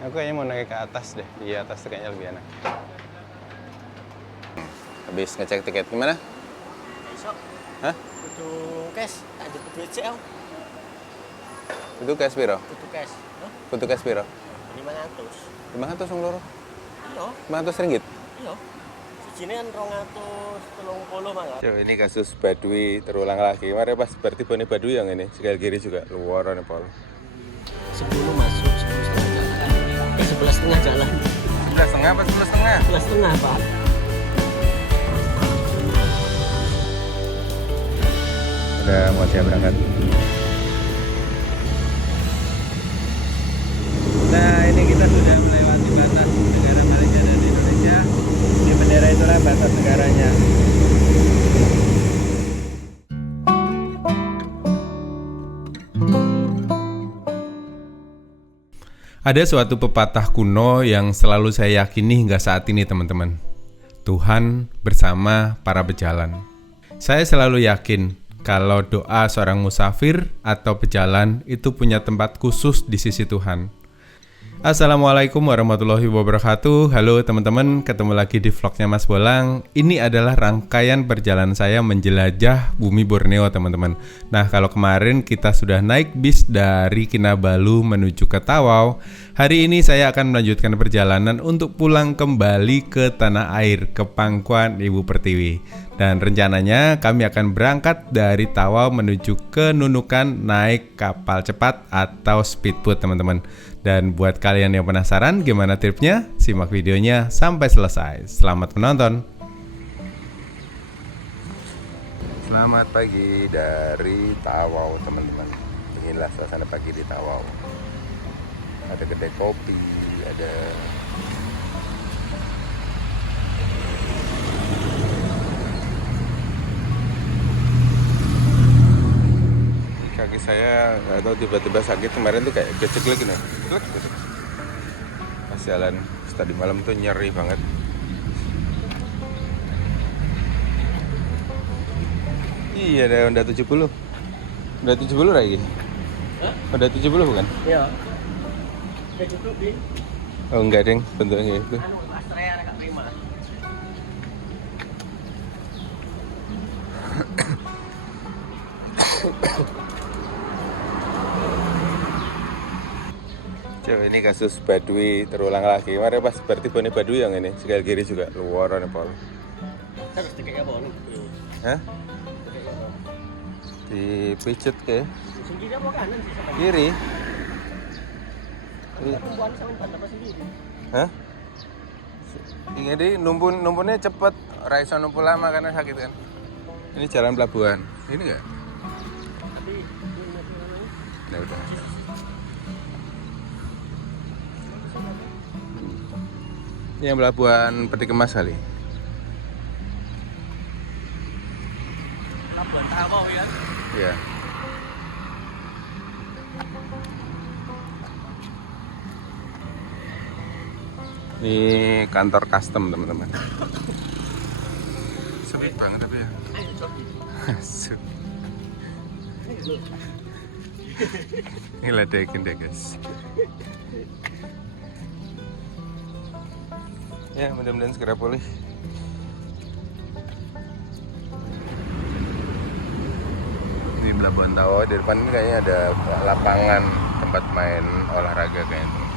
Aku kayaknya mau naik ke atas deh. Di atas tuh kayaknya lebih enak. Habis ngecek tiket gimana? Besok Hah? kudu cash, tak jemput duit sih, Itu cash piro? kudu cash. Hah? Kutu cash piro? 500. 500 wong loro. Iya, 500 ringgit. iya. Sijine kan 230 malah. Yo, ini kasus Baduy terulang lagi. Kemarin pas bertibane Baduy yang ini, sekali kiri juga luar nih Pol. 10 masuk, 10 setengah jalan. 11 setengah jalan. 11 setengah apa 10 setengah? 11 setengah, Pak. Udah mau siap berangkat. Nah, ini kita sudah melewati batas negara Malaysia dan Indonesia. Ini bendera itulah batas negaranya. Ada suatu pepatah kuno yang selalu saya yakini hingga saat ini, teman-teman. Tuhan bersama para pejalan. Saya selalu yakin kalau doa seorang musafir atau pejalan itu punya tempat khusus di sisi Tuhan. Assalamualaikum warahmatullahi wabarakatuh. Halo teman-teman, ketemu lagi di vlognya Mas Bolang. Ini adalah rangkaian perjalanan saya menjelajah bumi Borneo, teman-teman. Nah, kalau kemarin kita sudah naik bis dari Kinabalu menuju ke Tawau, hari ini saya akan melanjutkan perjalanan untuk pulang kembali ke tanah air, ke pangkuan Ibu Pertiwi. Dan rencananya kami akan berangkat dari Tawau menuju ke Nunukan naik kapal cepat atau speedboat, teman-teman. Dan buat kalian yang penasaran gimana tripnya, simak videonya sampai selesai. Selamat menonton. Selamat pagi dari Tawau, teman-teman. Inilah suasana pagi di Tawau. Ada kedai kopi, ada kaki saya nggak tahu tiba-tiba sakit kemarin tuh kayak kecek gini, gitu. Pas jalan tadi malam tuh nyeri banget. Iya, udah 70. Udah 70 lagi. Hah? Udah 70 bukan? Iya. Kayak gitu, Bin. Oh enggak, Deng. Bentuknya itu. Astrea agak prima. Coba ini kasus Baduy terulang lagi. Kemarin pas bertibane Baduy yang ini, sekali kiri juga luar nih Pol. Terus kayak apa nih? Hah? Kayak apa? Dipijet ke Sendiri apa kanan sih sama? kiri. Perempuan sama apa sendiri? Hah? Ini numpunnya cepet, raiso numpun lama karena sakit kan. Ini jalan pelabuhan. Ini enggak? Tapi ini Ya udah. Ini yang pelabuhan Peti Kemas kali. Labuan Tawau ya. Iya. Ini kantor custom, teman-teman. Sepi banget tapi ya. Ayo coba. Asuk. Ini ledekin deh guys. Ya mudah-mudahan segera pulih. Di Pelabuhan Tawau di depan ini kayaknya ada lapangan tempat main olahraga kayaknya.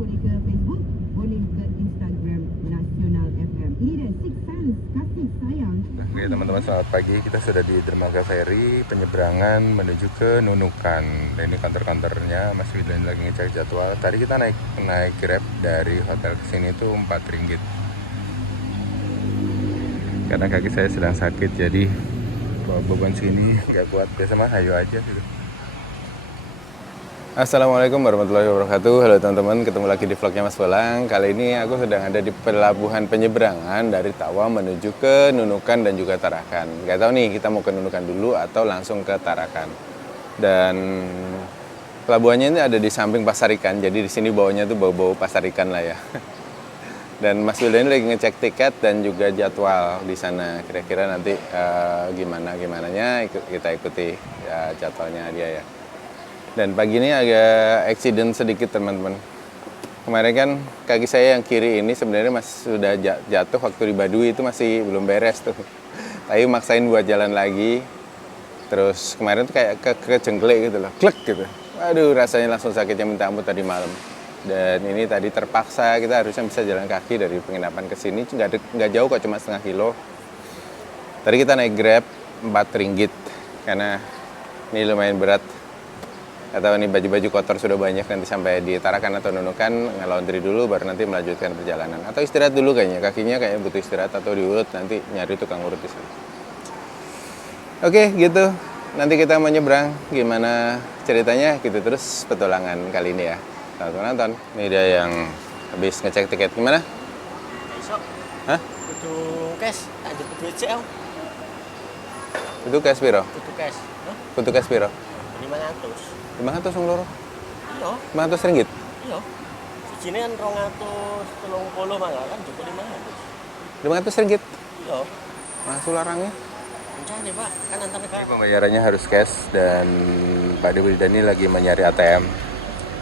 Boleh ke Facebook, boleh ke Instagram Nasional FM. Ini dia Six Sense, kasih sayang. Oke teman-teman, selamat pagi. Kita sudah di dermaga feri penyeberangan menuju ke Nunukan. Dan ini kantor-kantornya Mas Widlan lagi ngecek jadwal. Tadi kita naik Grab dari hotel ke sini itu 4 ringgit. Karena kaki saya sedang sakit, jadi bawa beban sini nggak kuat. Biasa mah ayo aja gitu. Assalamualaikum warahmatullahi wabarakatuh. Halo teman-teman, ketemu lagi di vlognya Mas Bolang. Kali ini aku sedang ada di pelabuhan penyeberangan dari Tawau menuju ke Nunukan dan juga Tarakan. Gak tahu nih kita mau ke Nunukan dulu atau langsung ke Tarakan. Dan pelabuhannya ini ada di samping pasar ikan, jadi di sini baunya tuh bau-bau pasar ikan lah ya. Dan Mas Wildan lagi ngecek tiket dan juga jadwal di sana. Kira-kira nanti gimananya kita ikuti jadwalnya dia ya. Dan pagi ini agak accident sedikit teman-teman. Kemarin kan kaki saya yang kiri ini sebenarnya masih sudah jatuh waktu di Baduy, itu masih belum beres tuh. Tapi maksain buat jalan lagi. Terus kemarin tuh kayak kejengklek gitu loh, klek gitu. Aduh, rasanya langsung sakitnya minta ampun tadi malam. Dan ini tadi terpaksa kita harusnya bisa jalan kaki dari penginapan ke sini, nggak jauh kok, cuma setengah kilo. Tadi kita naik Grab 4 ringgit karena ini lumayan berat. Atau ini baju-baju kotor sudah banyak, nanti sampai di Tarakan atau Nunukan nge-laundry dulu baru nanti melanjutkan perjalanan. Atau istirahat dulu kayaknya, kakinya kayaknya butuh istirahat atau diurut, nanti nyari tukang urut di sana. Oke, gitu. Nanti kita mau nyebrang, gimana ceritanya gitu terus petualangan kali ini ya. Selamat menonton. Ini dia yang habis ngecek tiket. Gimana? Besok. Hah? Kudu cash, tak jemput duit sih, Om. Itu cash piro? Kudu cash. Hah? Kudu cash piro? 500. 500 wong loro. Iya. 500 ringgit. Iya. Sijine kan 230 malah kan cukup 500. 500 ringgit. Iya. Masuk larangnya. Mencari, Pak. Kan antar negara. Pembayarannya harus cash dan Pak Dewi Dani lagi mencari ATM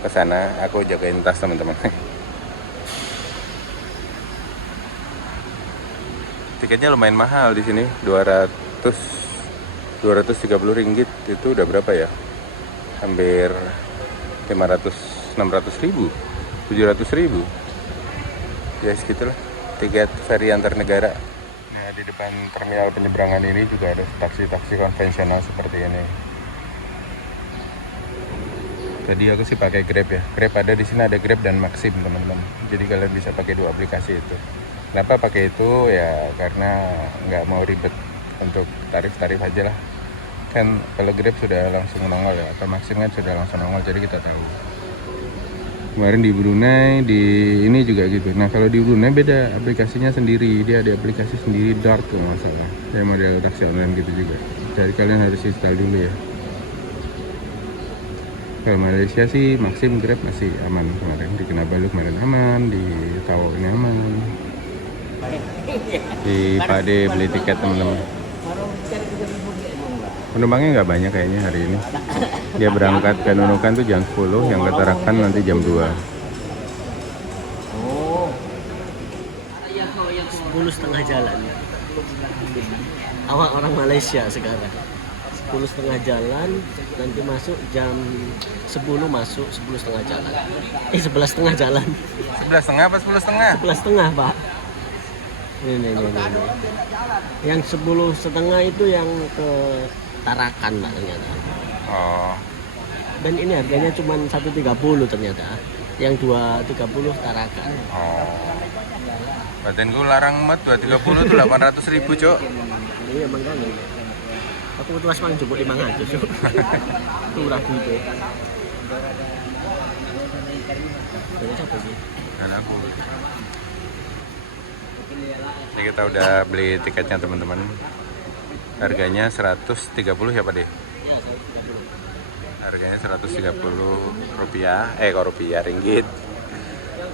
ke sana. Aku jagain tas teman-teman. Tiketnya lumayan mahal di sini, 230 ringgit. Itu udah berapa ya? Hampir 600 ribu, 700 ribu. Ya segitulah tiket ferry antar negara. Nah, di depan terminal penyeberangan ini juga ada taksi-taksi konvensional seperti ini. Tadi aku sih pakai Grab ya. Grab ada di sini, ada Grab dan Maxim teman-teman. Jadi kalian bisa pakai dua aplikasi itu. Kenapa pakai itu ya? Karena nggak mau ribet untuk tarif-tarif aja lah. Kan kalau Grab sudah langsung nongol ya, atau Maxim kan sudah langsung nongol, jadi kita tahu. Kemarin di Brunei, di ini juga gitu. Nah kalau di Brunei beda, aplikasinya sendiri. Dia ada aplikasi sendiri, Dart kalau nggak salah. Saya model taksi online gitu juga. Jadi kalian harus install dulu ya. Kalau Malaysia sih Maxim, Grab masih aman kemarin. Di Kinabalu kemarin aman, di Tawau ini aman. Di Pade beli tiket teman-teman. Penumpangnya nggak banyak kayaknya hari ini. Dia berangkat ke Nunukan tuh jam 10, yang ke Tarakan nanti jam 2. Oh. 10,5 jalan. Awak orang Malaysia sekarang. 10,5 jalan, nanti masuk jam 10 masuk 10,5 jalan. 11,5 jalan. 11,5 apa 10,5? 11,5 Pak. Ini. Yang 10,5 itu yang ke Tarakan Pak ternyata. Oh. Dan ini harganya cuma 130 ternyata. Yang 230 Tarakan. Oh. Batin gue larang mat 230 tuh 800 ribu cok. Iya makanya. Aku butuh mas paling cukup 500 cok. Turah gitu. Ini siapa sih? Dan aku. Ini kita udah beli tiketnya teman-teman. Harganya 130 ya Pak De? Iya, 130. Harganya 130 rupiah, kok rupiah, ringgit.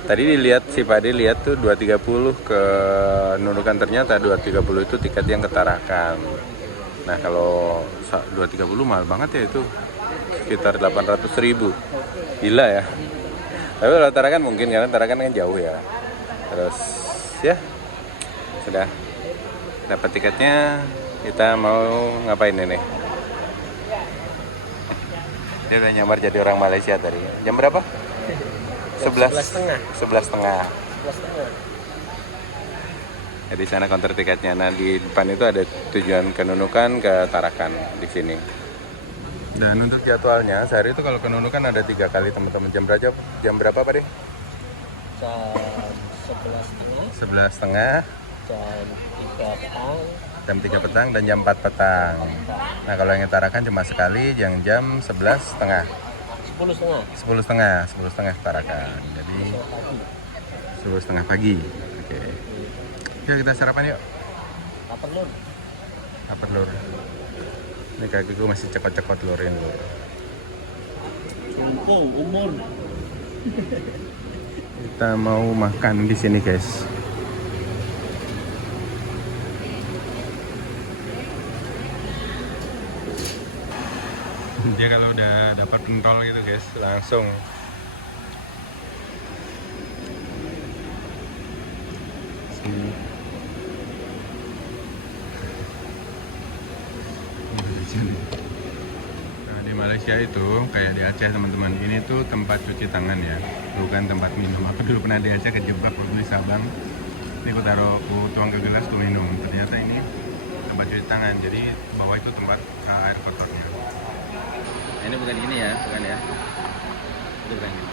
Tadi dilihat si Pak De lihat tuh 230 ke Nunukan, ternyata 230 itu tiket yang ke Tarakan. Nah kalau 230 mahal banget ya itu, sekitar 800 ribu. Gila ya. Tapi kalau Tarakan mungkin, karena Tarakan kan jauh ya. Terus ya sudah dapat tiketnya. Kita mau ngapain ini? Dia udah nyamar jadi orang Malaysia tadi. Jam berapa? 11.30. 11.30. Ya, di sana counter tiketnya. Nah di depan itu ada tujuan ke Nunukan, ke Tarakan di sini. Dan untuk jadwalnya sehari itu kalau ke Nunukan ada 3 kali teman-teman. Jam berapa Pak De? Jam 11.30. 11.30. Jam 3 petang. Jam 3 petang dan jam 4 petang. Nah kalau yang Tarakan cuma sekali, yang jam 11.30. 10.30. 10.30 Tarakan. Jadi 10.30 pagi. Oke. Yuk kita sarapan yuk. Apa lur? Ini kakiku masih cekot-cekot lurin lur. Umur. Kita mau makan di sini guys. Dia kalau udah dapat pentol gitu guys, langsung sini. Nah, di Malaysia itu kayak di Aceh teman-teman, ini tuh tempat cuci tangan ya, bukan tempat minum. Aku dulu pernah di Aceh kejebak waktu di Sabang. Ini aku taruh, aku tuang ke gelas, aku minum. Ternyata ini tempat cuci tangan, jadi bawah itu tempat air kotornya. Ini bukan ini ya, bukan ya. Itu bukan ini.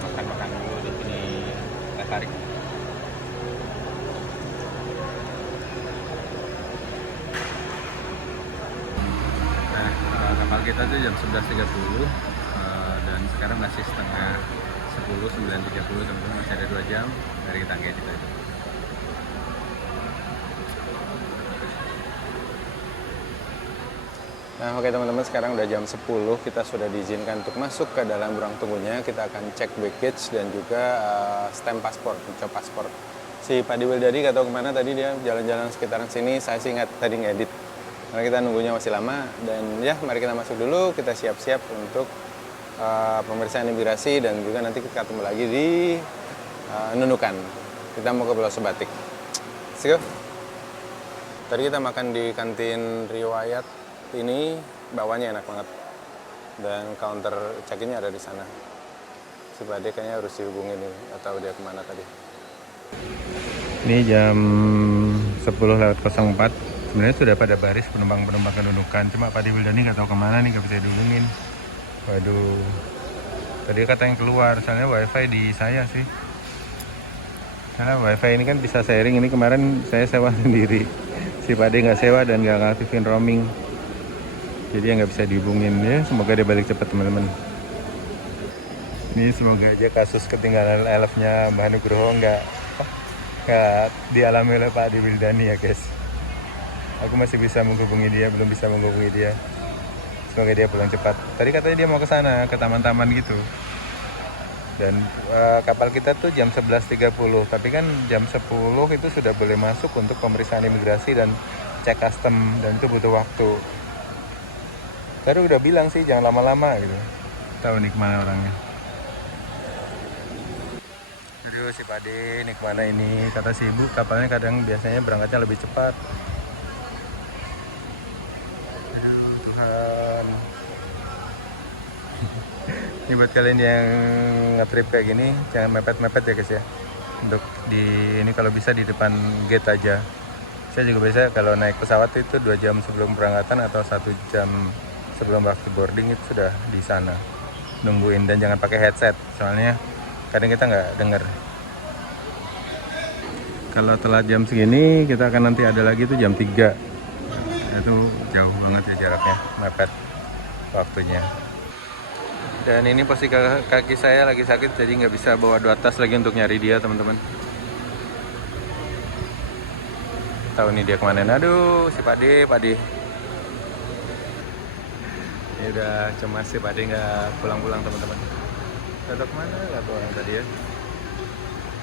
Makan-makan dulu di sini, kita tarik. Nah, kapal kita tuh jam 11.30 dan sekarang masih setengah 9.30 teman-teman, masih ada 2 jam dari kita ngedit itu. Nah oke teman-teman, sekarang udah jam 10, kita sudah diizinkan untuk masuk ke dalam ruang tunggunya. Kita akan cek baggage dan juga stamp paspor, ucap paspor. Si Pak Diwaldadi gak tahu kemana tadi, dia jalan-jalan sekitaran sini, saya sih ingat tadi ngedit. Karena kita nunggunya masih lama, dan ya mari kita masuk dulu, kita siap-siap untuk pemeriksaan imigrasi dan juga nanti kita ketemu lagi di Nunukan. Kita mau ke Pulau Sebatik. Let's go. Tadi kita makan di kantin Riwayat. Ini bawahnya enak banget dan counter check-innya ada di sana. Si Pak Ade kayaknya harus dihubungin nih, atau dia kemana tadi. Ini jam 10.04. Sebenarnya sudah pada baris penumpang-penumpang kedudukan, cuma Pak Ade Wildani nggak tahu kemana nih, nggak bisa dihubungin. Waduh, tadi kata yang keluar, soalnya wifi di saya sih. Karena wifi ini kan bisa sharing, ini kemarin saya sewa sendiri. Si Pak Ade nggak sewa dan nggak ngaktifin roaming. Jadi ya nggak bisa dihubungin ya. Semoga dia balik cepat teman-teman. Ini semoga aja kasus ketinggalan elfnya Mbah Nugroho nggak dialami oleh Pak Ade Wildani ya guys. Aku masih bisa menghubungi dia, belum bisa menghubungi dia. Semoga dia pulang cepat. Tadi katanya dia mau ke sana, ke taman-taman gitu. Dan kapal kita tuh jam 11.30, tapi kan jam 10 itu sudah boleh masuk untuk pemeriksaan imigrasi dan cek custom, dan itu butuh waktu. Tadi udah bilang sih jangan lama-lama gitu. Tahu nih kemana orangnya. Aduh si Pak Ade nih kemana ini. Kata si ibu kapalnya kadang biasanya berangkatnya lebih cepat. Aduh Tuhan. Ini buat kalian yang nge-trip kayak gini, jangan mepet-mepet ya guys ya. Untuk di ini kalau bisa di depan gate aja. Saya juga biasa kalau naik pesawat itu 2 jam sebelum berangkatan atau 1 jam sebelum waktu boarding itu sudah di sana nungguin, dan jangan pakai headset soalnya kadang kita nggak dengar. Kalau telat jam segini kita akan nanti ada lagi tuh jam 3, itu jauh banget ya jaraknya, mepet waktunya. Dan ini posisi kaki saya lagi sakit, jadi nggak bisa bawa 2 tas lagi untuk nyari dia teman-teman. Tahu nih dia kemana? Aduh si Pak Ade. Ini udah cemas sih Pak Ade nggak pulang-pulang teman-teman. Tahu kemana? Nggak tahu orang tadi ya.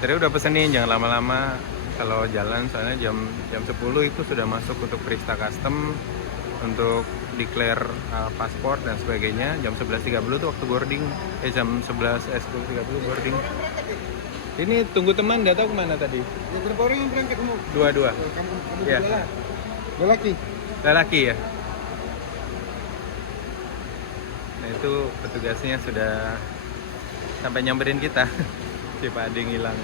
Tadi udah pesenin jangan lama-lama kalau jalan, soalnya jam 10 itu sudah masuk untuk periksa custom, untuk declare paspor dan sebagainya. Jam 11.30 tuh waktu boarding. Jam 10.30 boarding. Ini tunggu teman, nggak tahu kemana tadi. Ya, berapa orang yang berangkat kamu? Dua. Kamu Ya. dua laki. Lelaki ya. Nah itu petugasnya sudah sampai nyamperin kita. Si Pak Ade ngilang.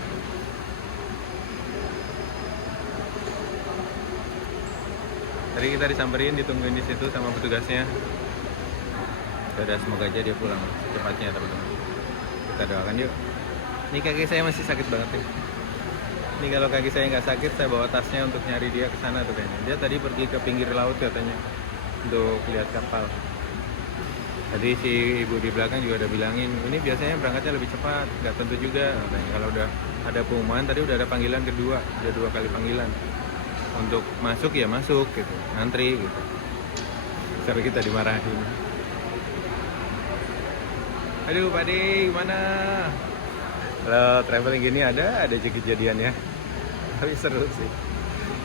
Tadi kita disamperin, ditungguin di situ sama petugasnya. Udah, semoga aja dia pulang secepatnya teman-teman. Kita doakan yuk. Ini kaki saya masih sakit banget nih. Ini kalau kaki saya nggak sakit, saya bawa tasnya untuk nyari dia ke sana tuh kayaknya. Dia tadi pergi ke pinggir laut katanya untuk lihat kapal. Tadi si ibu di belakang juga udah bilangin, ini biasanya berangkatnya lebih cepat, nggak tentu juga. Katanya kalau udah ada pengumuman, tadi udah ada panggilan kedua, udah 2 kali panggilan. Untuk masuk ya masuk gitu, ngantri gitu. Sampai kita dimarahin. Aduh Pak Ade, gimana? Kalau traveling gini ada aja kejadiannya. Tapi seru sih.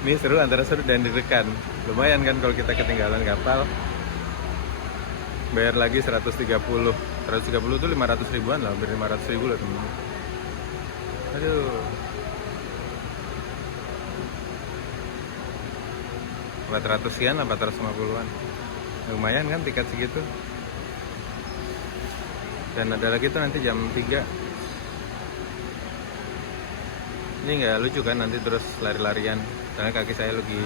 Ini seru, antara seru dan deg-degan. Lumayan kan kalau kita ketinggalan kapal. Bayar lagi 130. 130 tuh 500 ribuan lah, hampir 500 ribu lah temen-temen. Aduh. 400-an lah, 450-an. Lumayan kan tiket segitu. Dan ada lagi tuh nanti jam 3. Ini nggak lucu kan, nanti terus lari-larian. Karena kaki saya lagi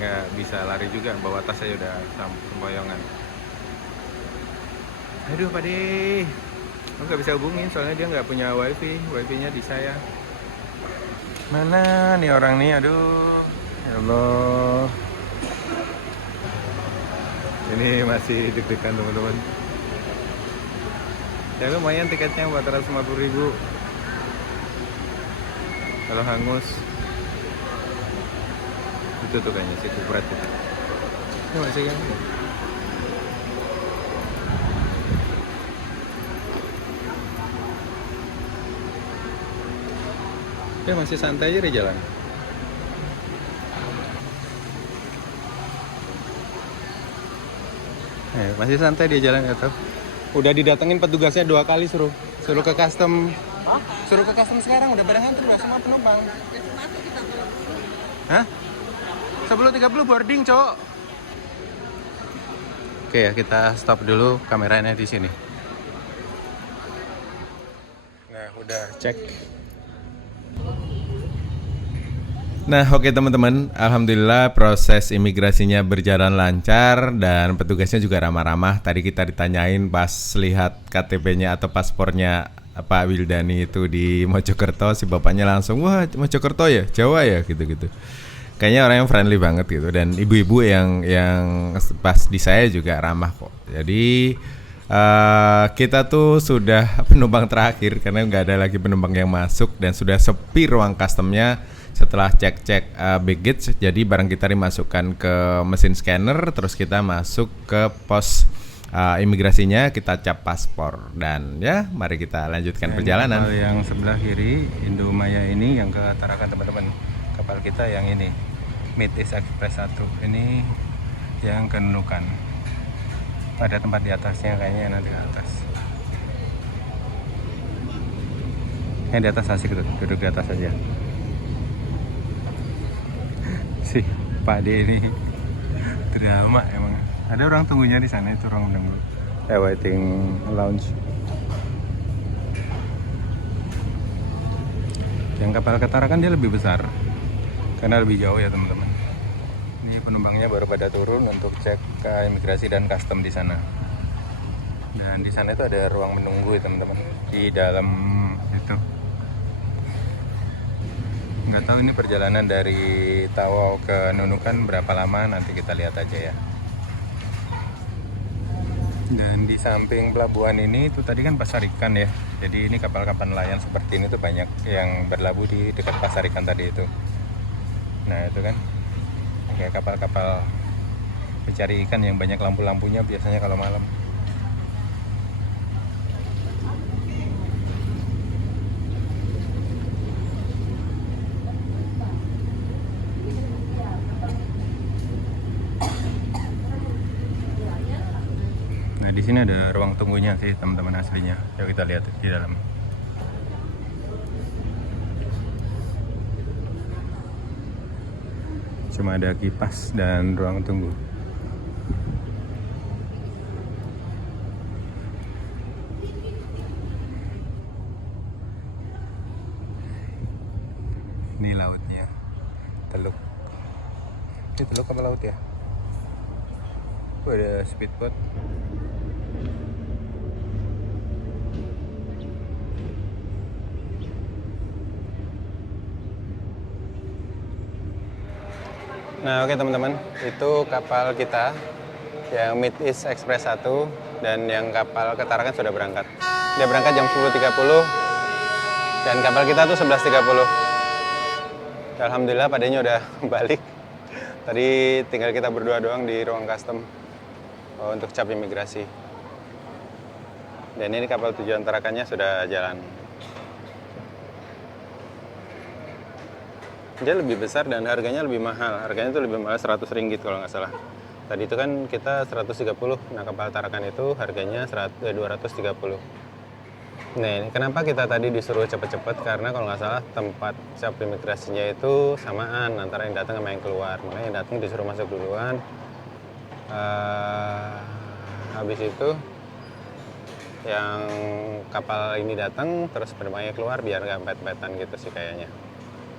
nggak bisa lari juga, bawa tas saya udah sempoyongan. Aduh Pak De, aku nggak bisa hubungin soalnya dia nggak punya wifi-nya di saya. Mana nih orang nih, aduh, ya Allah. Ini masih deg-degan teman-teman. Ya lumayan tiketnya 450 ribu. Kalau hangus itu tuh kayaknya si kupret itu. Ini masih kan? Ya masih santai aja di jalan. Masih santai di jalan atau? Udah didatengin petugasnya 2 kali suruh ke custom. Suruh ke custom sekarang udah pada ngantri udah semua penumpang. Hah? 10.30 boarding, Cok. Oke ya, kita stop dulu kameranya di sini. Nah, udah cek. Nah, oke teman-teman, alhamdulillah proses imigrasinya berjalan lancar dan petugasnya juga ramah-ramah. Tadi kita ditanyain pas lihat KTP-nya atau paspornya Pak Wildani itu di Mojokerto, si bapaknya langsung, wah Mojokerto ya, Jawa ya, gitu-gitu. Kayaknya orang yang friendly banget gitu, dan ibu-ibu yang pas di saya juga ramah kok. Jadi kita tuh sudah penumpang terakhir karena nggak ada lagi penumpang yang masuk dan sudah sepi ruang customnya. Setelah cek baggage, jadi barang kita dimasukkan ke mesin scanner, terus kita masuk ke pos imigrasinya, kita cap paspor, dan ya mari kita lanjutkan perjalanan. Kapal yang sebelah kiri Indomaya ini yang ke Tarakan teman-teman, kapal kita yang ini Mid East Express 1 ini yang ke Nunukan. Ada tempat di atasnya kayaknya, nanti ke atas. Yang di atas asik tuh, duduk di atas aja. Si Pak D ini drama emang. Ada orang tunggunya di sana, itu orang menunggu. Waiting lounge. Yang kapal Ketara kan dia lebih besar karena lebih jauh ya teman-teman. Ini penumpangnya baru pada turun untuk cek ke imigrasi dan custom di sana. Dan di sana itu ada ruang menunggu ya teman-teman. Di dalam itu. Nggak tahu ini perjalanan dari Tawau ke Nunukan berapa lama, nanti kita lihat aja ya. Dan di samping pelabuhan ini itu tadi kan pasar ikan ya. Jadi ini kapal-kapal nelayan seperti ini tuh banyak yang berlabuh di dekat pasar ikan tadi itu. Nah itu kan kayak kapal-kapal pencari ikan yang banyak lampu-lampunya biasanya kalau malam. Nah di sini ada ruang tunggunya sih teman-teman aslinya. Yuk kita lihat di dalam. Cuma ada kipas dan ruang tunggu. Ini lautnya, Teluk. Ini Teluk apa laut ya? Ada speedboat. Nah oke teman-teman, itu kapal kita yang Mid East Express 1 dan yang kapal Ketara kan sudah berangkat. Dia berangkat jam 10.30 dan kapal kita tuh 11.30. Alhamdulillah padanya udah balik. Tadi tinggal kita berdua doang di ruang custom untuk cap imigrasi. Dan ini kapal tujuan Tarakannya sudah jalan. Dia lebih besar dan harganya lebih mahal. Harganya itu lebih mahal 100 ringgit kalau nggak salah. Tadi itu kan kita 130. Nah, kapal Tarakan itu harganya 230. Nah, ini kenapa kita tadi disuruh cepet-cepet? Karena kalau nggak salah tempat siap imigrasinya itu samaan antara yang datang sama yang keluar. Makanya yang datang disuruh masuk duluan. Habis itu yang kapal ini datang terus penumpangnya keluar biar nggak empet-empetan gitu sih kayaknya.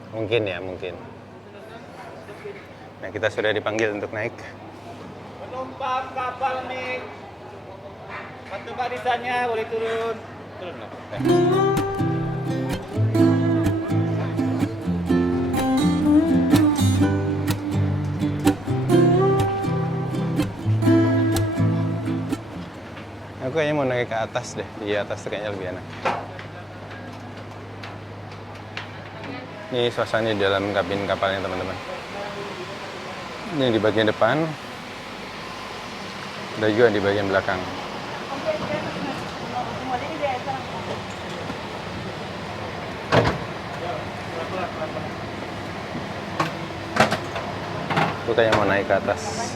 Mungkin ya, mungkin. Nah, kita sudah dipanggil untuk naik. Penumpang kapal nih. Satu barisannya boleh turun. Turun. Aku kayaknya mau naik ke atas deh. Di atas tuh kayaknya lebih enak. Ini suasana di dalam kabin kapalnya teman-teman. Ini di bagian depan. Ada juga di bagian belakang. Aku kayak mau naik ke atas.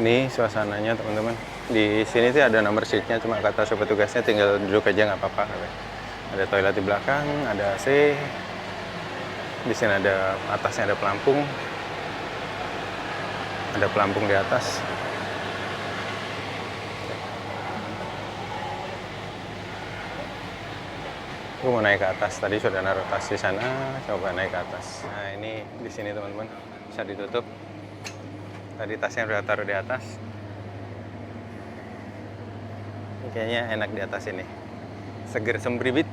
Ini suasananya teman-teman. Di sini tuh ada nomor seatnya, cuma kata petugasnya tinggal duduk aja nggak apa-apa. Ada toilet di belakang, ada AC. Di sini ada atasnya ada pelampung. Ada pelampung di atas. Aku mau naik ke atas. Tadi sudah naruh tas di sana, coba naik ke atas. Nah, ini di sini teman-teman bisa ditutup. Tadi tasnya udah taruh di atas. Ini kayaknya enak di atas ini. Seger sembribit.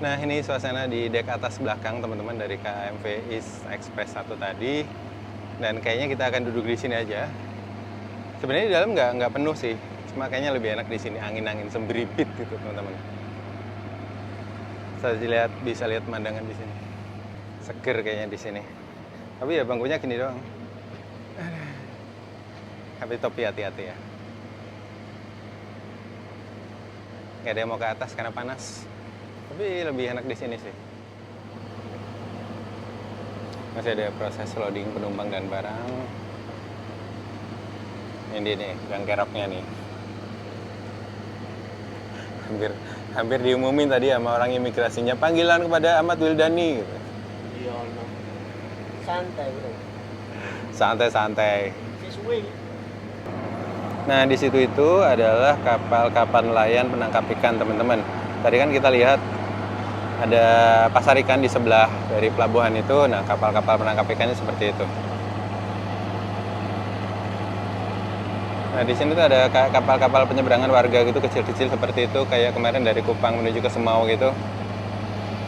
Nah, ini suasana di dek atas belakang teman-teman dari KMV East Express 1 tadi. Dan kayaknya kita akan duduk di sini aja. Sebenarnya di dalam nggak penuh sih. Cuma kayaknya lebih enak di sini, angin-angin sembribit gitu teman-teman. Saya bisa lihat pemandangan di sini. Seger kayaknya di sini. Tapi ya bangkunya gini doang. Tapi topi hati-hati ya. Nggak ada yang mau ke atas karena panas. Tapi lebih enak di sini sih. Masih ada proses loading penumpang dan barang. Ini nih, yang keroknya nih. Hampir diumumin tadi sama orang imigrasinya, panggilan kepada Ahmad Wildani gitu. Iya, santai bro. Santai-santai. Sesuai. Nah, di situ itu adalah kapal-kapal nelayan penangkap ikan, teman-teman. Tadi kan kita lihat ada pasar ikan di sebelah dari pelabuhan itu. Nah, kapal-kapal penangkap ikannya seperti itu. Nah, di sini tuh ada kapal-kapal penyeberangan warga gitu kecil-kecil seperti itu, kayak kemarin dari Kupang menuju ke Semau gitu.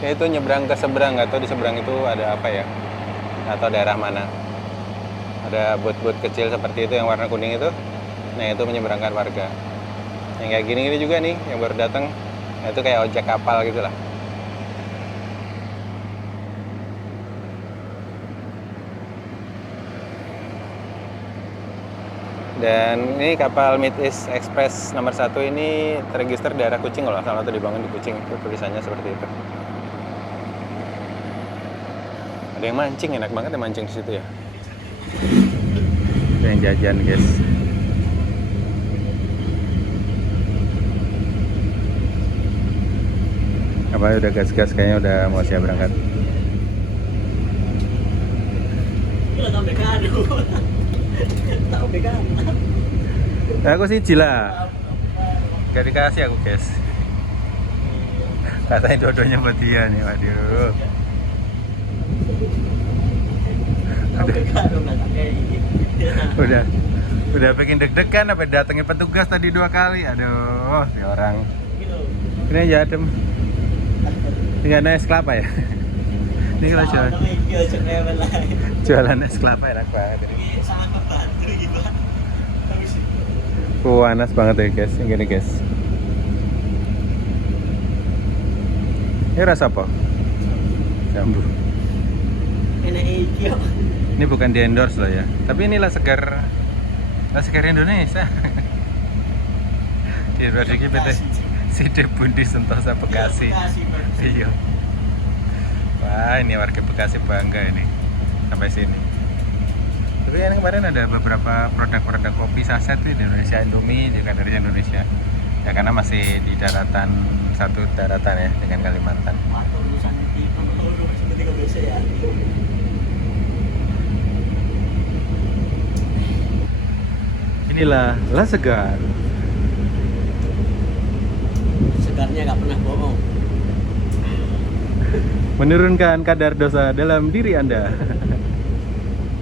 Ya itu nyebrang ke seberang, nggak tahu di seberang itu ada apa ya, atau daerah mana. Ada bot-bot kecil seperti itu yang warna kuning itu. Nah, itu menyeberangkan warga. Yang kayak gini-gini juga nih, yang baru datang. Nah, itu kayak ojek kapal gitu lah. Dan ini kapal Mid East Express nomor 1 ini terregister daerah Kuching loh, sama tuh dibangun di Kuching, itu tulisannya seperti itu. Ada yang mancing, enak banget ya mancing di situ ya. Ada yang jajan guys. Apa udah gas-gas kayaknya udah mau siap berangkat. Gila sampai kado. Tahu pegang. Aku sih gila. Gak dikasih aku guys. Katanya dodonya buat dia nih, waduh. Udah bikin deg-degan apa datengin petugas tadi 2 kali. Aduh, si orang. Ini aja adem. Tinggal es kelapa ya. Ini kalau jualan es kelapa enak banget ini. Panas banget ya guys, yang gini guys. Ini rasa apa? Jambu. Enak hijau. Ini bukan di endorse loh ya, tapi inilah segar Indonesia. Di Berdiki PT Side Bundi Sentosa Bekasi. Iya. Wah, ini warga Bekasi bangga ini sampai sini. Tapi kan kemarin ada beberapa produk-produk kopi saset tuh di Indonesia, Indomie juga dari Indonesia. Ya karena masih di daratan, satu daratan ya dengan Kalimantan. Inilah La Segar. Segarnya nggak pernah bohong. Menurunkan kadar dosa dalam diri Anda.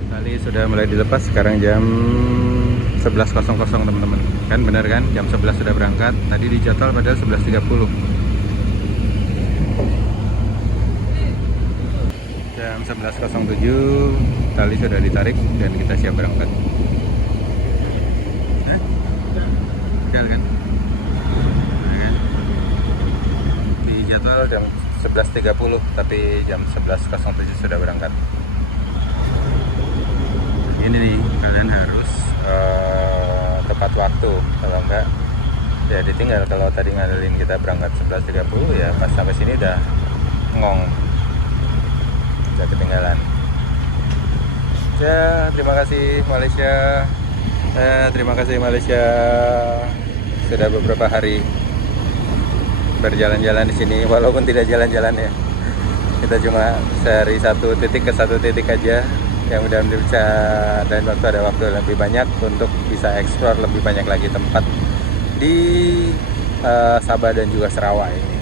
Tali sudah mulai dilepas, sekarang jam 11.00 teman-teman. Kan benar kan? Jam 11 sudah berangkat. Tadi dijadwal pada 11.30. Jam 11.07 tali sudah ditarik dan kita siap berangkat. Udah kan? Udah kan? Dijadwal jam 11.30 tapi jam 11.07 sudah berangkat. Ini nih, kalian harus tepat waktu, kalau enggak ya ditinggal. Kalau tadi ngandelin kita berangkat 11.30 ya pas sampai sini udah ngong, udah ketinggalan. Ya, terima kasih Malaysia. Terima kasih Malaysia, sudah beberapa hari berjalan-jalan di sini, walaupun tidak jalan-jalan ya. Kita cuma dari satu titik ke satu titik aja. Yang mudah-mudahan bisa dan waktu ada waktu lebih banyak untuk bisa eksplor lebih banyak lagi tempat di Sabah dan juga Sarawak ini.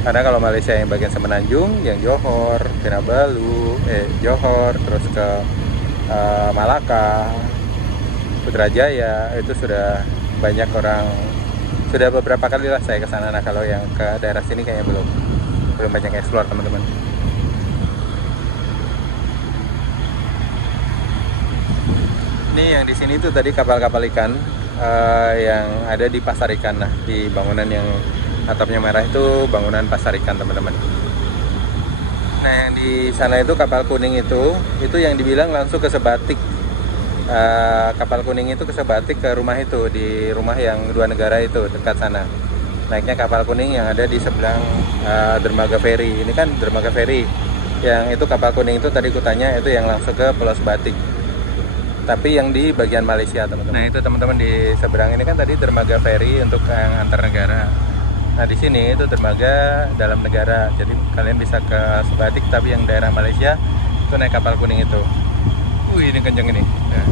Karena kalau Malaysia yang bagian Semenanjung, yang Johor, Kinabalu, Johor, terus ke Malaka, Putrajaya, itu sudah banyak orang, sudah beberapa kali lah saya ke sana. Nah, kalau yang ke daerah sini kayaknya belum banyak eksplor teman-teman. Ini yang di sini tuh tadi kapal-kapal ikan yang ada di pasar ikan. Nah, di bangunan yang atapnya merah itu bangunan pasar ikan teman-teman. Nah, yang di sana itu kapal kuning itu yang dibilang langsung ke Sebatik. Kapal kuning itu ke Sebatik, ke rumah itu, di rumah yang dua negara itu dekat sana. Naiknya kapal kuning yang ada di sebelah dermaga ferry. Ini kan dermaga ferry. Yang itu kapal kuning itu tadi kutanya itu yang langsung ke Pulau Sebatik. Tapi yang di bagian Malaysia teman-teman. Nah, itu teman-teman di seberang ini kan tadi dermaga ferry untuk yang antar negara. Nah, di sini itu dermaga dalam negara. Jadi kalian bisa ke Sebatik, tapi yang daerah Malaysia itu naik kapal kuning itu. Wih, ini kenceng ini. Ya.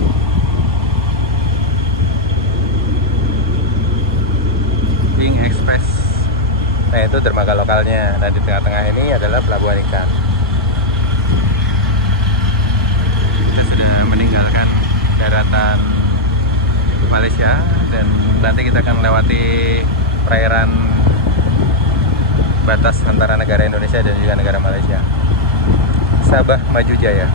King Express. Nah, itu dermaga lokalnya. Nah, di tengah-tengah ini adalah pelabuhan ikan. Kita sudah meninggalkan daratan Malaysia dan nanti kita akan melewati perairan batas antara negara Indonesia dan juga negara Malaysia. Sabah Maju Jaya.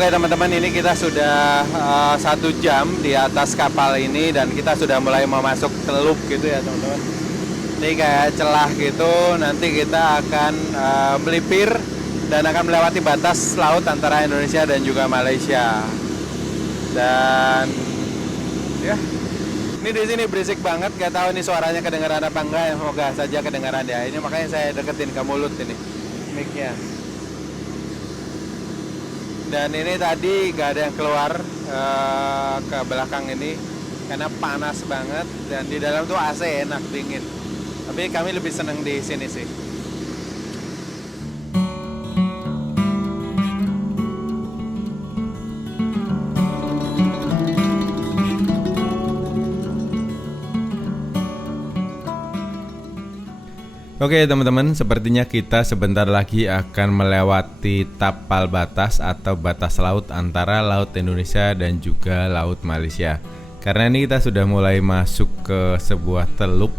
Oke teman-teman, ini kita sudah 1 jam di atas kapal ini dan kita sudah mulai mau masuk teluk gitu ya teman-teman. Ini kayak celah gitu, nanti kita akan melipir dan akan melewati batas laut antara Indonesia dan juga Malaysia. Dan ya, ini di sini berisik banget, gak tahu nih suaranya kedengaran apa enggak, semoga saja kedengaran ya. Ini makanya saya deketin ke mulut ini mic-nya. Dan ini tadi gak ada yang keluar ke belakang ini karena panas banget dan di dalam tuh AC enak dingin. Tapi kami lebih seneng di sini sih. Oke teman-teman, sepertinya kita sebentar lagi akan melewati tapal batas atau batas laut antara Laut Indonesia dan juga Laut Malaysia. Karena ini kita sudah mulai masuk ke sebuah teluk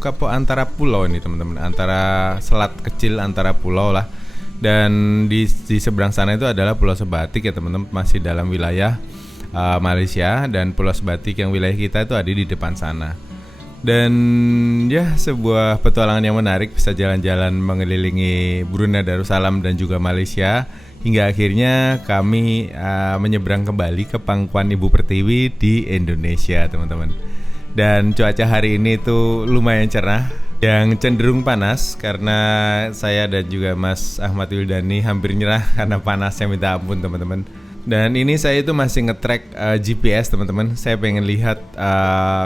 apa antara pulau ini teman-teman, antara selat kecil antara pulau lah. Dan di seberang sana itu adalah Pulau Sebatik ya teman-teman, masih dalam wilayah Malaysia, dan Pulau Sebatik yang wilayah kita itu ada di depan sana. Dan ya, sebuah petualangan yang menarik, bisa jalan-jalan mengelilingi Brunei Darussalam dan juga Malaysia, hingga akhirnya kami menyeberang kembali ke pangkuan Ibu Pertiwi di Indonesia teman-teman. Dan cuaca hari ini tuh lumayan cerah, yang cenderung panas karena saya dan juga Mas Ahmad Wildani hampir nyerah karena panasnya minta ampun teman-teman. Dan ini saya itu masih nge-track GPS teman-teman. Saya pengen lihat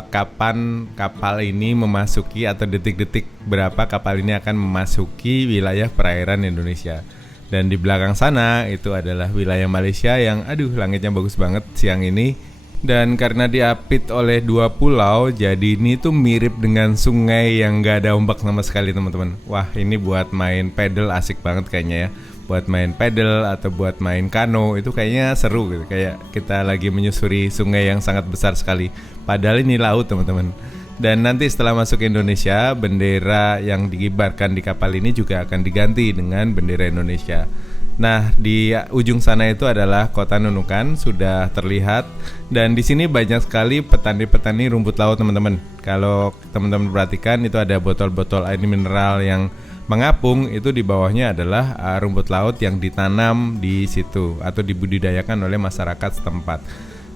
kapan kapal ini memasuki, atau detik-detik berapa kapal ini akan memasuki wilayah perairan Indonesia. Dan di belakang sana itu adalah wilayah Malaysia yang langitnya bagus banget siang ini. Dan karena diapit oleh 2 pulau, jadi ini tuh mirip dengan sungai yang gak ada ombak sama sekali teman-teman. Wah, ini buat main paddle asik banget kayaknya ya. Buat main paddle atau buat main kano itu kayaknya seru gitu. Kayak kita lagi menyusuri sungai yang sangat besar sekali. Padahal ini laut teman-teman. Dan nanti setelah masuk ke Indonesia, bendera yang dikibarkan di kapal ini juga akan diganti dengan bendera Indonesia. Nah, di ujung sana itu adalah Kota Nunukan, sudah terlihat. Dan di sini banyak sekali petani-petani rumput laut teman-teman. Kalau teman-teman perhatikan, itu ada botol-botol air mineral yang mengapung, itu di bawahnya adalah rumput laut yang ditanam di situ atau dibudidayakan oleh masyarakat setempat.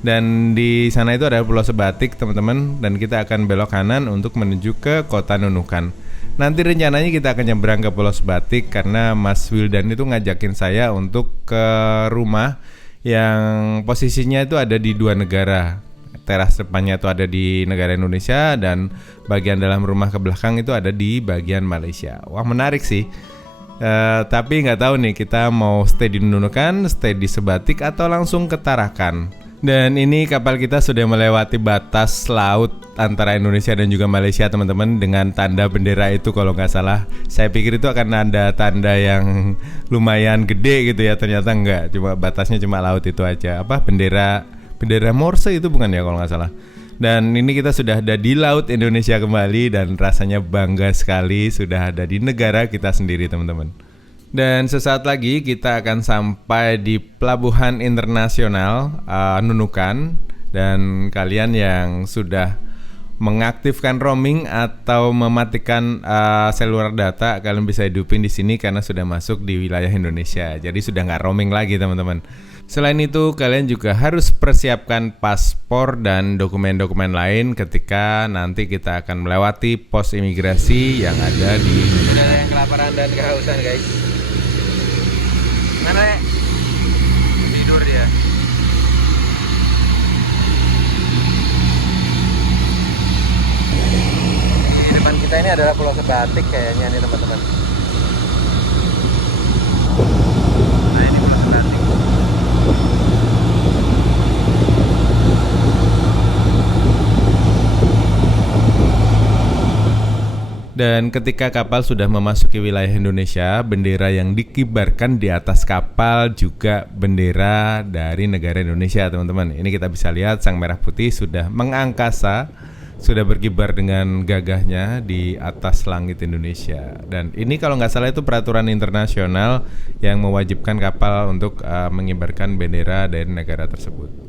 Dan di sana itu ada Pulau Sebatik teman-teman, dan kita akan belok kanan untuk menuju ke Kota Nunukan. Nanti rencananya kita akan nyebrang ke Pulau Sebatik karena Mas Wildan itu ngajakin saya untuk ke rumah yang posisinya itu ada di 2 negara. Teras depannya itu ada di negara Indonesia dan bagian dalam rumah ke belakang itu ada di bagian Malaysia. Wah, menarik sih. Tapi nggak tahu nih kita mau stay di Nunukan, stay di Sebatik, atau langsung ke Tarakan. Dan ini kapal kita sudah melewati batas laut antara Indonesia dan juga Malaysia teman-teman, dengan tanda bendera itu kalau nggak salah. Saya pikir itu akan ada tanda yang lumayan gede gitu ya, ternyata nggak. Cuma batasnya cuma laut itu aja. Bendera Morse itu bukan ya kalau nggak salah. Dan ini kita sudah ada di Laut Indonesia kembali dan rasanya bangga sekali sudah ada di negara kita sendiri teman-teman. Dan sesaat lagi kita akan sampai di Pelabuhan Internasional Nunukan. Dan kalian yang sudah mengaktifkan roaming atau mematikan seluler data, kalian bisa hidupin di sini karena sudah masuk di wilayah Indonesia. Jadi sudah nggak roaming lagi teman-teman. Selain itu, kalian juga harus persiapkan paspor dan dokumen-dokumen lain ketika nanti kita akan melewati pos imigrasi yang ada di Indonesia. Sudah ada yang kelaparan dan kehausan guys. Mana Rek? Tidur dia. Di depan kita ini adalah Pulau Sebatik kayaknya nih teman-teman. Nah, ini Pulau Sebatik. Dan ketika kapal sudah memasuki wilayah Indonesia, bendera yang dikibarkan di atas kapal juga bendera dari negara Indonesia teman-teman. Ini kita bisa lihat sang merah putih sudah mengangkasa sudah berkibar dengan gagahnya di atas langit Indonesia. Dan ini kalau nggak salah itu peraturan internasional yang mewajibkan kapal untuk mengibarkan bendera dari negara tersebut.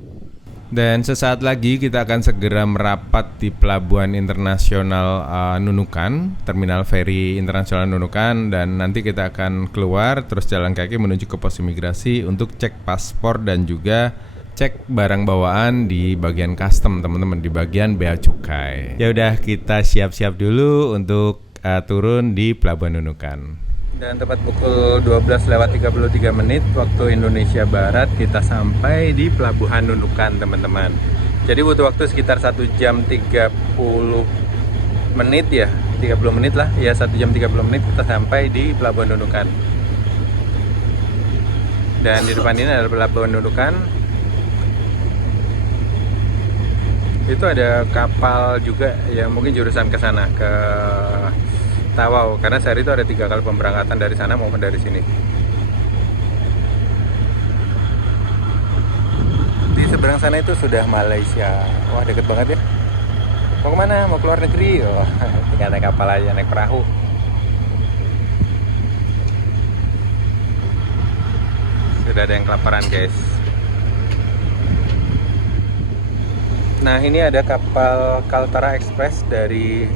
Dan sesaat lagi kita akan segera merapat di Pelabuhan Internasional Nunukan, Terminal Feri Internasional Nunukan, dan nanti kita akan keluar terus jalan kaki menuju ke pos imigrasi untuk cek paspor dan juga cek barang bawaan di bagian custom, teman-teman, di bagian bea cukai. Ya udah, kita siap-siap dulu untuk turun di Pelabuhan Nunukan. Dan tepat pukul 12:33 waktu Indonesia Barat kita sampai di Pelabuhan Nunukan, teman-teman. Jadi butuh waktu sekitar 1 jam 30 menit ya, 30 menit lah, ya 1 jam 30 menit kita sampai di Pelabuhan Nunukan. Dan di depan ini adalah Pelabuhan Nunukan. Itu ada kapal juga yang mungkin jurusan ke sana, ke Tawau, karena sehari itu ada 3 kali pemberangkatan dari sana maupun dari sini. Di seberang sana itu sudah Malaysia. Wah, deket banget ya. Mau kemana? Mau keluar negeri? Oh, tinggal naik kapal aja, naik perahu. Sudah ada yang kelaparan, guys. Nah, ini ada kapal Kaltara Express dari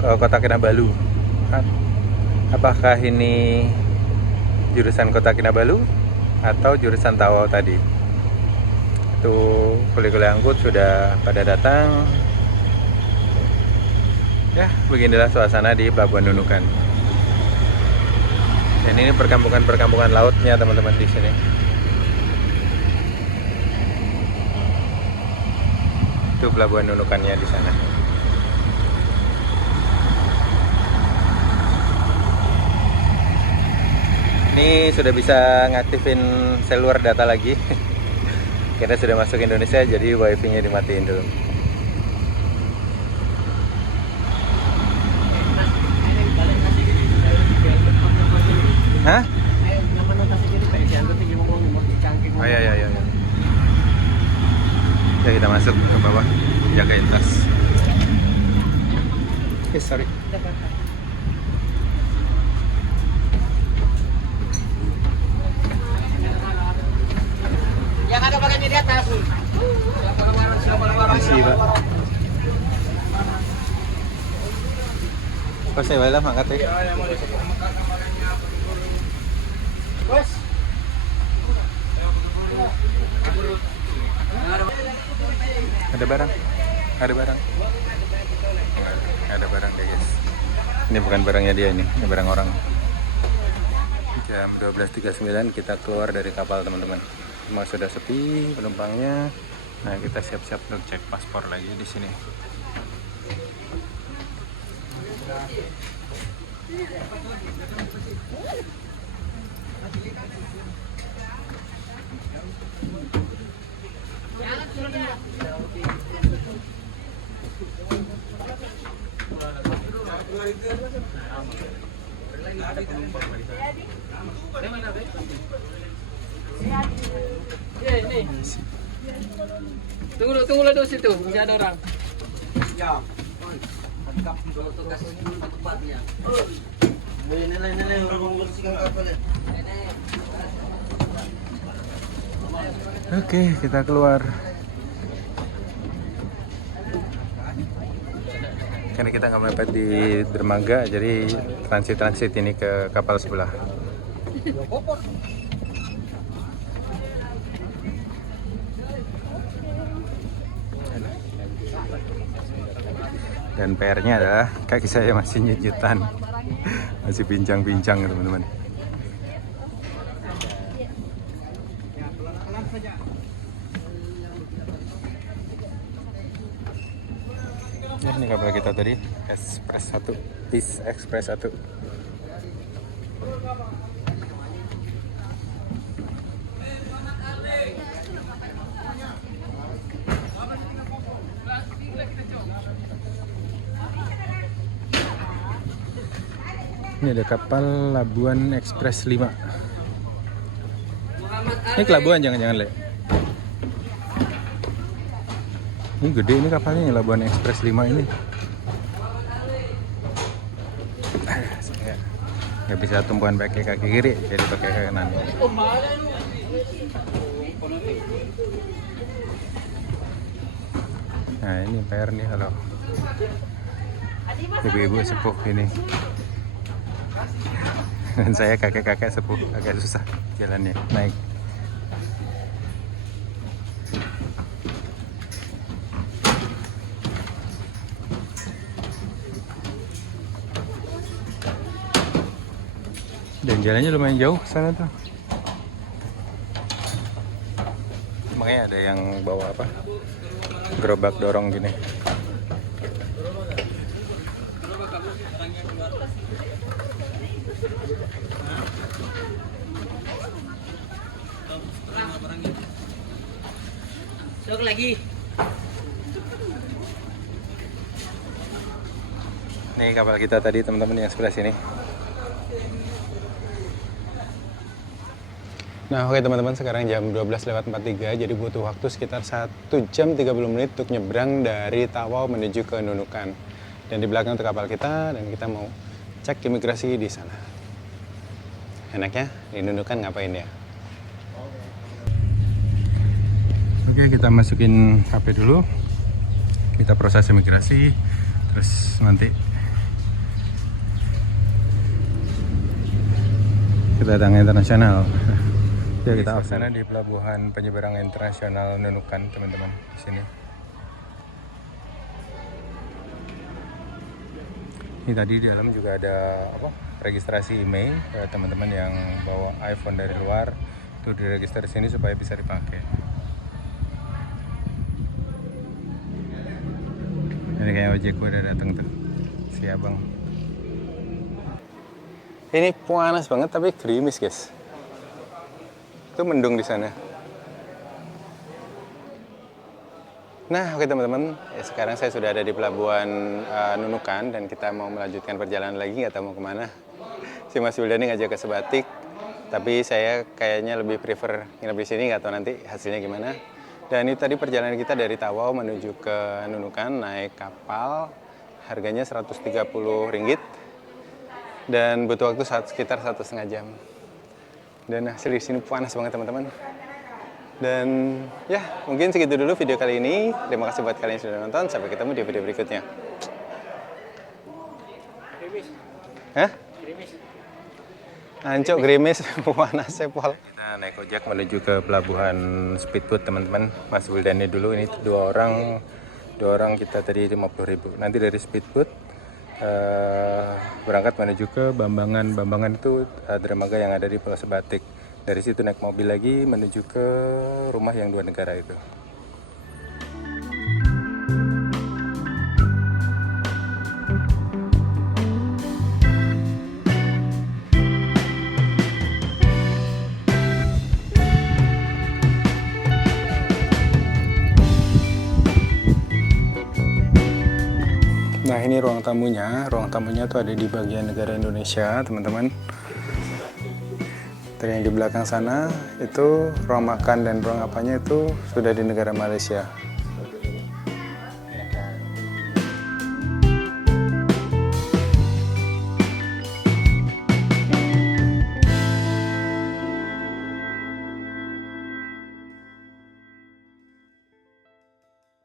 Kota Kinabalu. Apakah ini jurusan Kota Kinabalu atau jurusan Tawau tadi? Itu kuli-kuli angkut sudah pada datang. Ya, beginilah suasana di Pelabuhan Nunukan. Dan ini perkampungan lautnya, teman-teman, di sini. Itu Pelabuhan Nunukannya di sana. Ini sudah bisa ngaktifin seluler data lagi. Kita sudah masuk Indonesia, jadi wifi-nya dimatiin dulu. Hah? Oh iya. Ya, kita masuk ke bawah, jagain tas. Sorry. Yang ada bagian di atas. Isi, Pak. Kok saya balas angkat ya? Bos. Ada barang? Ada barang? Ada barang deh, guys. Ini bukan barangnya dia, ini barang orang. Jam 12.39 kita keluar dari kapal, teman-teman. Semua sudah sepi penumpangnya. Nah, kita siap-siap untuk cek paspor lagi di sini. Tunggu dulu situ, masih ada orang. Ya. Nilai orang membersihkan kapal ya. Oke, kita keluar. Karena kita nggak mepet di dermaga, jadi transit ini ke kapal sebelah. Dan PR-nya adalah kaki saya masih nyejutan, masih bincang-bincang, teman-teman. Ya, ini kapal kita tadi, Express 1, Peace Express 1. Ini ada kapal Labuan Express 5. Ini ke Labuan jangan-jangan, Le. Ini gede ini kapalnya, Labuan Express 5 ini. Saya nggak bisa tumpuan pakai kaki kiri, jadi pakai kaki kanan. Nah ini PR nih kalau ibu-ibu sepuh ini. Dan saya kakek-kakek sepuh, agak susah jalannya naik. Dan jalannya lumayan jauh ke sana tuh. Makanya ada yang bawa apa? Gerobak dorong gini. Sok lagi. Nih kapal kita tadi teman-teman yang sebelah sini. Nah oke teman-teman, sekarang jam 12:43, jadi butuh waktu sekitar 1 jam 30 menit untuk nyebrang dari Tawau menuju ke Nunukan. Dan di belakang itu kapal kita, dan kita mau cek imigrasi di sana. Enaknya di Nunukan ngapain ya? Oke, kita masukin HP dulu, kita proses imigrasi, terus nanti kita datang internasional. Ya kita ke sana di pelabuhan penyeberangan internasional Nunukan, teman-teman, di sini. Ini tadi di dalam juga ada apa? Registrasi email, teman-teman yang bawa iPhone dari luar itu diregister di sini supaya bisa dipakai. Ini kayak ojek udah datang tuh, si abang. Ini panas banget tapi gerimis guys. Itu mendung di sana. Nah, oke teman-teman, sekarang saya sudah ada di pelabuhan Nunukan dan kita mau melanjutkan perjalanan lagi, nggak tahu mau kemana. Si Mas Wildan ini ngajak ke Sebatik, tapi saya kayaknya lebih prefer nginep di sini, nggak tahu nanti hasilnya gimana. Dan itu tadi perjalanan kita dari Tawau menuju ke Nunukan naik kapal, harganya Rp130 dan butuh waktu sekitar 1,5 jam. Dan hasil di sini panas banget teman-teman. Dan ya mungkin segitu dulu video kali ini. Terima kasih buat kalian yang sudah nonton. Sampai ketemu di video berikutnya. Gerimis. Hah? Gerimis. Ancok gerimis, panas sepol. Kita naik ojek menuju ke pelabuhan Speedboat teman-teman. Mas Wildan dulu, ini dua orang kita tadi 50.000. Nanti dari Speedboat berangkat menuju ke Bambangan. Bambangan itu dermaga yang ada di Pulau Sebatik. Dari situ naik mobil lagi menuju ke rumah yang 2 negara itu. Nah ini ruang tamunya tuh ada di bagian negara Indonesia teman-teman. Dan yang di belakang sana itu ruang makan dan ruang apanya itu sudah di negara Malaysia.